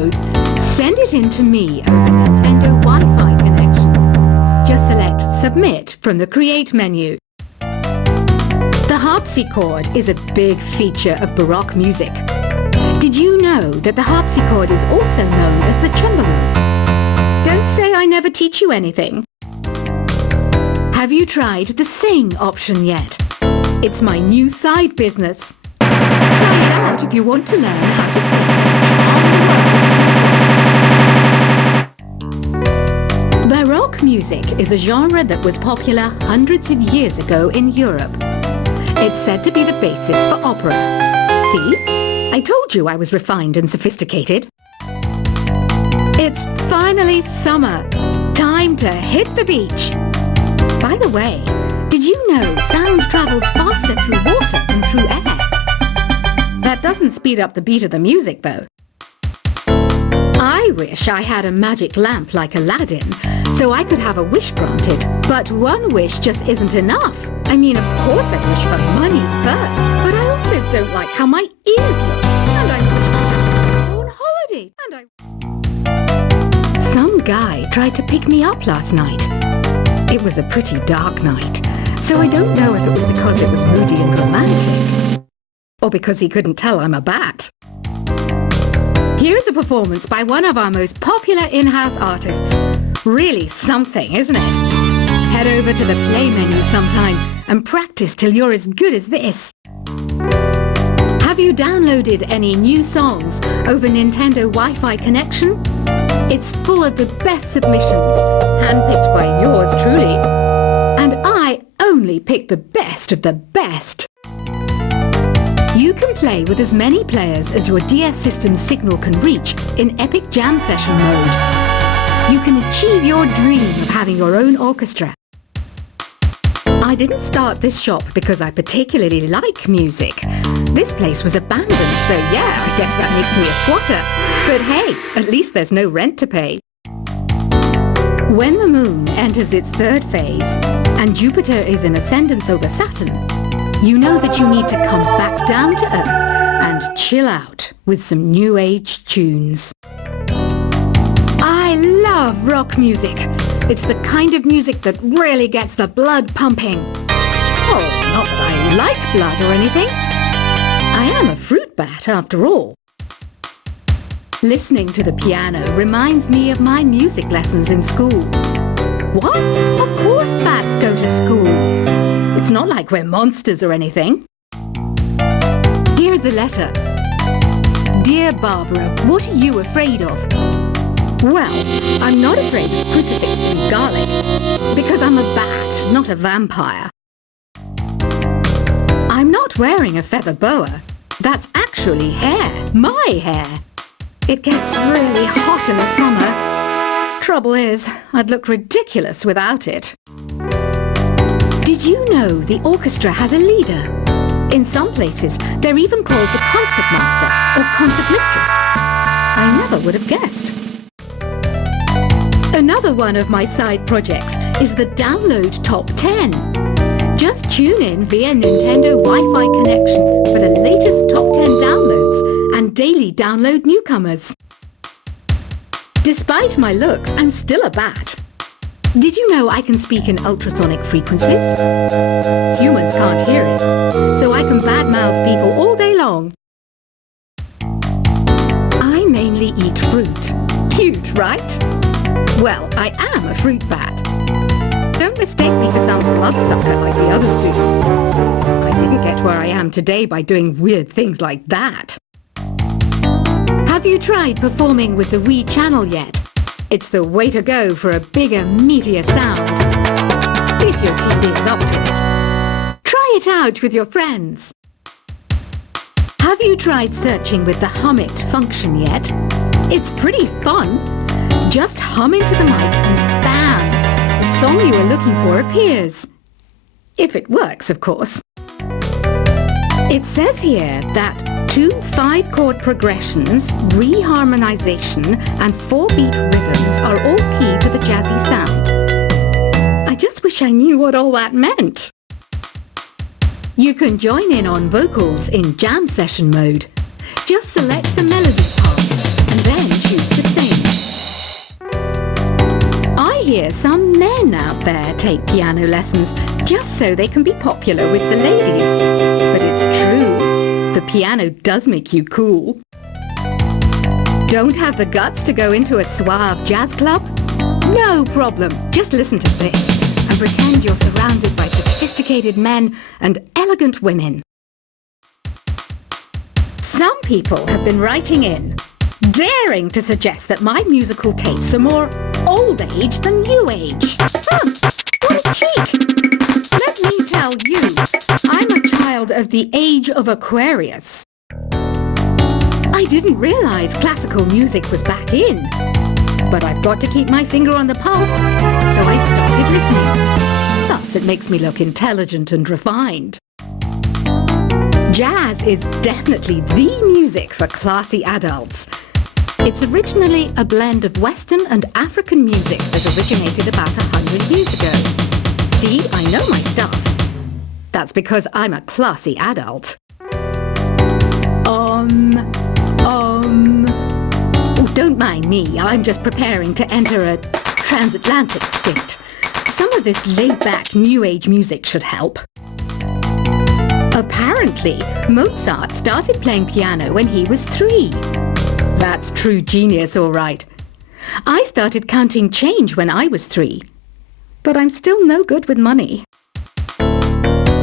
Send it in to me over Nintendo Wi-Fi connection. Just select Submit from the Create menu. The harpsichord is a big feature of Baroque music. Did you know that the harpsichord is also known as the cembalo? Don't say I never teach you anything. Have you tried the Sing option yet? It's my new side business. Try it out if you want to learn how to sing and charm the world. Baroque music is a genre that was popular hundreds of years ago in Europe. It's said to be the basis for opera. See? I told you I was refined and sophisticated. It's finally summer. Time to hit the beach. By the way, did you know sound travels faster through water than through air? That doesn't speed up the beat of the music, though. I wish I had a magic lamp like Aladdin, so I could have a wish granted. But one wish just isn't enough. I mean, of course I wish for money first, but I also don't like how my ears look. And I want to go on holiday. Some guy tried to pick me up last night. It was a pretty dark night, so I don't know if it was because it was moody and romantic, or because he couldn't tell I'm a bat. Here's a performance by one of our most popular in-house artists. Really something, isn't it? Head over to the Play menu sometime and practice till you're as good as this. Have you downloaded any new songs over Nintendo Wi-Fi connection? It's full of the best submissions, handpicked by yours truly. And I only pick the best of the best. You can play with as many players as your DS system's signal can reach in Epic Jam Session mode. You can achieve your dream of having your own orchestra. I didn't start this shop because I particularly like music. This place was abandoned, so yeah, I guess that makes me a squatter. But hey, at least there's no rent to pay. When the moon enters its third phase and Jupiter is in ascendance over Saturn, you know that you need to come back down to Earth and chill out with some new age tunes. I love rock music. It's the kind of music that really gets the blood pumping. Oh, not that I like blood or anything. I am a fruit bat after all. Listening to the piano reminds me of my music lessons in school. What? Of course bats go to school. It's not like we're monsters or anything. Here's a letter. Dear Barbara, what are you afraid of? Well, I'm not afraid of crucifixes and garlic, because I'm a bat, not a vampire. I'm not wearing a feather boa. That's actually hair, my hair. It gets really hot in the summer. Trouble is, I'd look ridiculous without it. Did you know the orchestra has a leader? In some places, they're even called the concert master or concert mistress. I never would have guessed. Another one of my side projects is the Download Top 10. Just tune in via Nintendo Wi-Fi connection for the latest Top 10 downloads and daily download newcomers. Despite my looks, I'm still a bat. Did you know I can speak in ultrasonic frequencies? Humans can't hear it, so I can badmouth people all day long. I mainly eat fruit. Cute, right? Well, I am a fruit bat. Don't mistake me for some bloodsucker like the others do. I didn't get where I am today by doing weird things like that. Have you tried performing with the Wii channel yet? It's the way to go for a bigger, meatier sound. If your TV is up to it. Try it out with your friends. Have you tried searching with the Hum It function yet? It's pretty fun. Just hum into the mic and bam! The song you are looking for appears. If it works, of course. It says here that 2 5-chord progressions, reharmonization, and 4-beat rhythms are all key to the jazzy sound. I just wish I knew what all that meant. You can join in on vocals in jam session mode. Just select the melody part and then choose to sing. I hear some men out there take piano lessons just so they can be popular with the ladies. But it's true, the piano does make you cool. Don't have the guts to go into a suave jazz club? No problem. Just listen to this and pretend you're surrounded by sophisticated men and elegant women. Some people have been writing in, daring to suggest that my musical tastes are more old age than new age. What a cheek! Let me tell you, I'm a child of the age of Aquarius. I didn't realize classical music was back in, but I've got to keep my finger on the pulse, so I started listening. Thus, it makes me look intelligent and refined. Jazz is definitely the music for classy adults. It's originally a blend of Western and African music that originated about 100 years ago. See, I know my stuff. That's because I'm a classy adult. Oh, don't mind me. I'm just preparing to enter a transatlantic state. Some of this laid-back New Age music should help. Apparently, Mozart started playing piano when he was 3. That's true genius, all right. I started counting change when I was 3. But I'm still no good with money.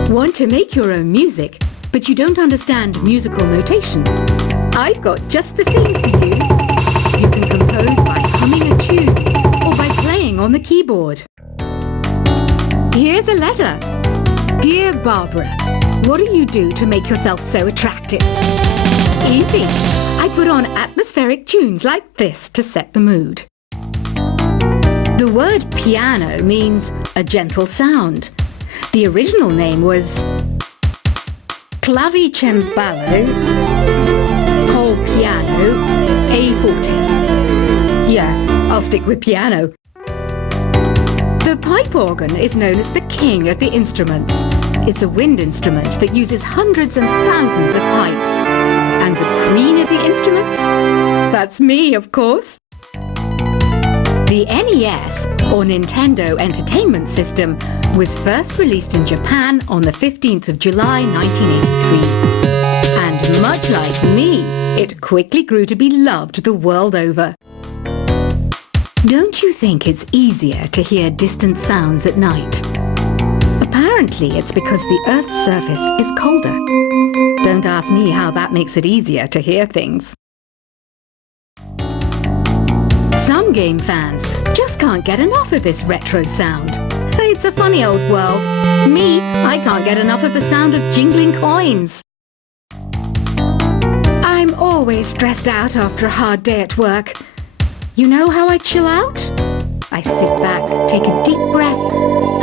Want to make your own music, but you don't understand musical notation? I've got just the thing for you. You can compose by humming a tune or by playing on the keyboard. Here's a letter. Dear Barbara, what do you do to make yourself so attractive? Easy. I put on atmospheric tunes like this to set the mood. The word piano means a gentle sound. The original name was clavicembalo col piano a forte. Yeah, I'll stick with piano. The pipe organ is known as the king of the instruments. It's a wind instrument that uses hundreds and thousands of pipes. And the queen of the instruments? That's me, of course. The NES, or Nintendo Entertainment System, was first released in Japan on the 15th of July 1983. And much like me, it quickly grew to be loved the world over. Don't you think it's easier to hear distant sounds at night? Apparently, it's because the Earth's surface is colder. Don't ask me how that makes it easier to hear things. Some game fans just can't get enough of this retro sound. It's a funny old world. Me, I can't get enough of the sound of jingling coins. I'm always stressed out after a hard day at work. You know how I chill out? I sit back, take a deep breath,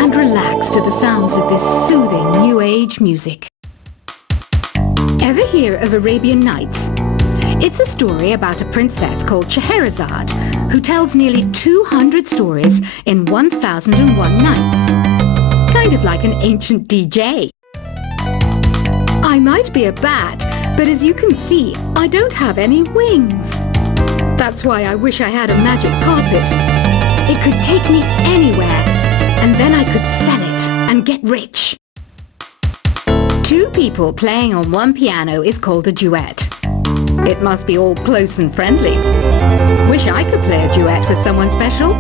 and relax to the sounds of this soothing New Age music. Ever hear of Arabian Nights? It's a story about a princess called Scheherazade, who tells nearly 200 stories in 1001 nights. Kind of like an ancient DJ. I might be a bat, but as you can see, I don't have any wings. That's why I wish I had a magic carpet. It could take me anywhere, and then I could sell it and get rich. 2 people playing on one piano is called a duet. It must be all close and friendly. Wish I could play a duet with someone special.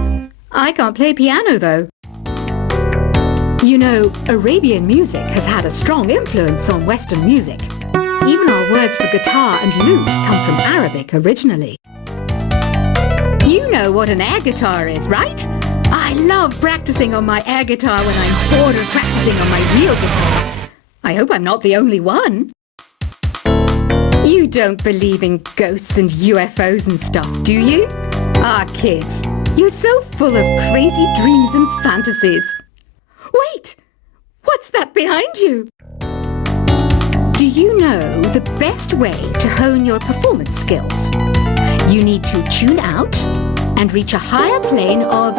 I can't play piano, though. You know, Arabian music has had a strong influence on Western music. Even our words for guitar and lute come from Arabic originally. You know what an air guitar is, right? I love practicing on my air guitar when I'm bored of practicing on my real guitar. I hope I'm not the only one. You don't believe in ghosts and UFOs and stuff, do you? Ah, kids, you're so full of crazy dreams and fantasies. Wait, what's that behind you? Do you know the best way to hone your performance skills? You need to tune out and reach a higher plane of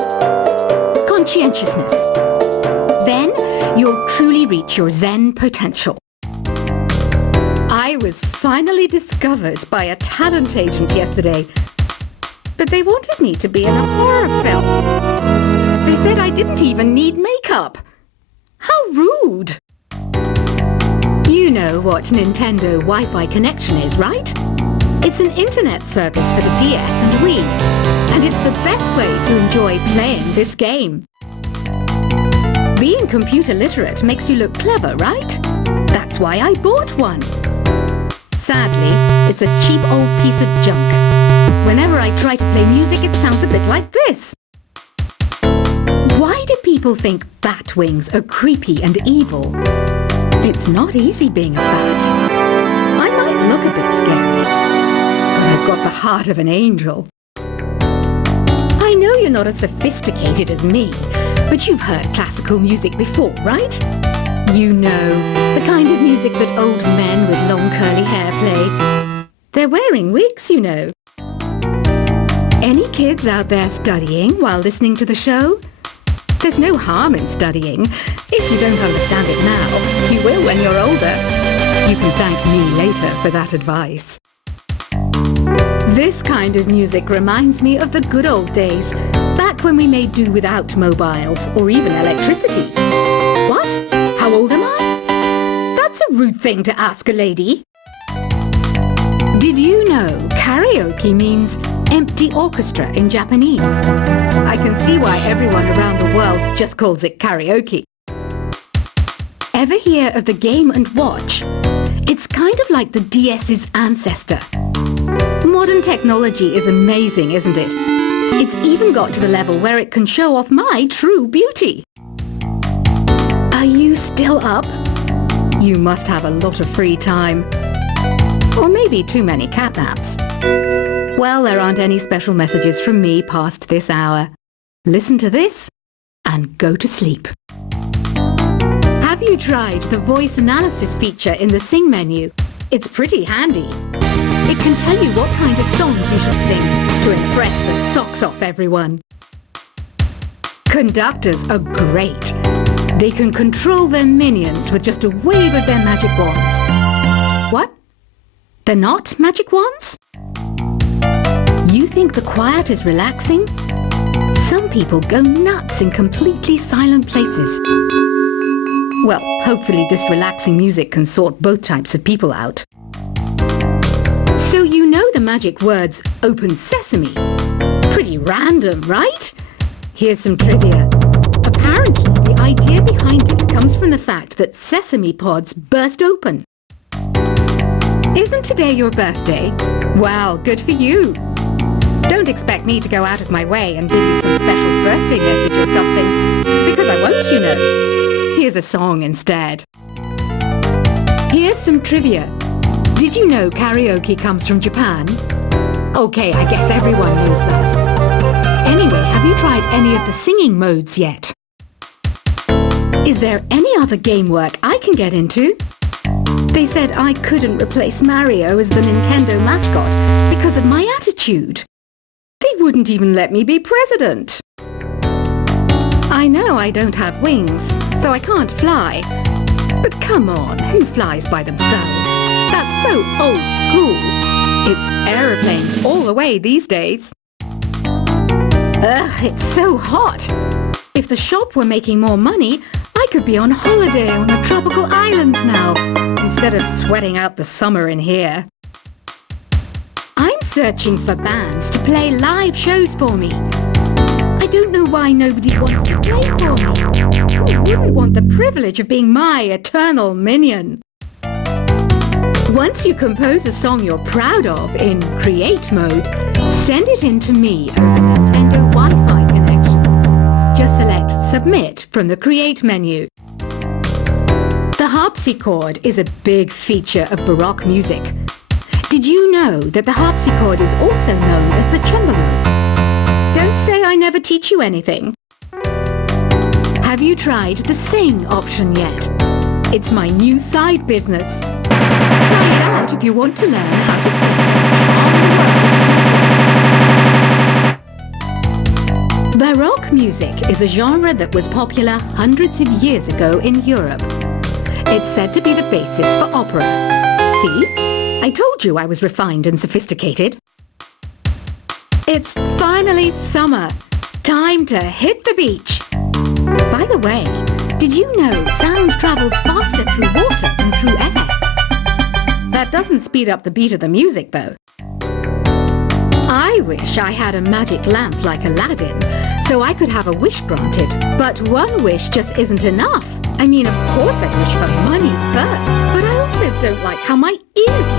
conscientiousness. Then you'll truly reach your Zen potential. I was finally discovered by a talent agent yesterday. but they wanted me to be in a horror film. They said I didn't even need makeup. How rude! You know what Nintendo Wi-Fi connection is, right? It's an internet service for the DS and Wii, and it's the best way to enjoy playing this game. Being computer literate makes you look clever, right? That's why I bought one. Sadly, it's a cheap old piece of junk. Whenever I try to play music, it sounds a bit like this. Why do people think bat wings are creepy and evil? It's not easy being a bat. I might look a bit scary, but I've got the heart of an angel. I know you're not as sophisticated as me, but you've heard classical music before, right? You know, the kind of music that old men with long curly hair play. They're wearing wigs, you know. Any kids out there studying while listening to the show? There's no harm in studying. If you don't understand it now, you will when you're older. You can thank me later for that advice. This kind of music reminds me of the good old days, back when we made do without mobiles or even electricity. What? How old am I? That's a rude thing to ask a lady. Did you know karaoke means empty orchestra in Japanese? I can see why everyone around the world just calls it karaoke. Ever hear of the Game & Watch? It's kind of like the DS's ancestor. Modern technology is amazing, isn't it? It's even got to the level where it can show off my true beauty. Are you still up? You must have a lot of free time. Or maybe too many cat naps. Well, there aren't any special messages from me past this hour. Listen to this and go to sleep. Have you tried the voice analysis feature in the Sing menu? It's pretty handy. It can tell you what kind of songs you should sing to impress the socks off everyone. Conductors are great. They can control their minions with just a wave of their magic wands. What? They're not magic wands? You think the quiet is relaxing? Some people go nuts in completely silent places. Well, hopefully this relaxing music can sort both types of people out. So you know the magic words "Open Sesame." Pretty random, right? Here's some trivia. Apparently, the idea behind it comes from the fact that sesame pods burst open. Isn't today your birthday? Well, good for you. Don't expect me to go out of my way and give you some special birthday message or something, because I won't, you know. Here's a song instead. Here's some trivia. Did you know karaoke comes from Japan? Okay, I guess everyone knows that. Anyway, have you tried any of the singing modes yet? Is there any other game work I can get into? They said I couldn't replace Mario as the Nintendo mascot because of my attitude. They wouldn't even let me be president. I know I don't have wings, so I can't fly. But come on, who flies by themselves? That's so old school. It's aeroplanes all the way these days. Ugh, it's so hot. If the shop were making more money, I could be on holiday on a tropical island now, instead of sweating out the summer in here. I'm searching for bands to play live shows for me. I don't know why nobody wants to play for me. Who wouldn't want the privilege of being my eternal minion? Once you compose a song you're proud of in Create mode, send it in to me over Nintendo Wi-Fi connection. Just select Submit from the Create menu. The harpsichord is a big feature of Baroque music. Did you know that the harpsichord is also known as the cembalo? Don't say I never teach you anything. Have you tried the Sing option yet? It's my new side business. Try it out if you want to learn how to sing on the world. Baroque music is a genre that was popular hundreds of years ago in Europe. It's said to be the basis for opera. See? I told you I was refined and sophisticated. It's finally summer. Time to hit the beach. By the way, did you know sound travels faster through water than through air? That doesn't speed up the beat of the music, though. I wish I had a magic lamp like Aladdin, so I could have a wish granted. But one wish just isn't enough. I mean, of course I wish for money first, but I also don't like how my ears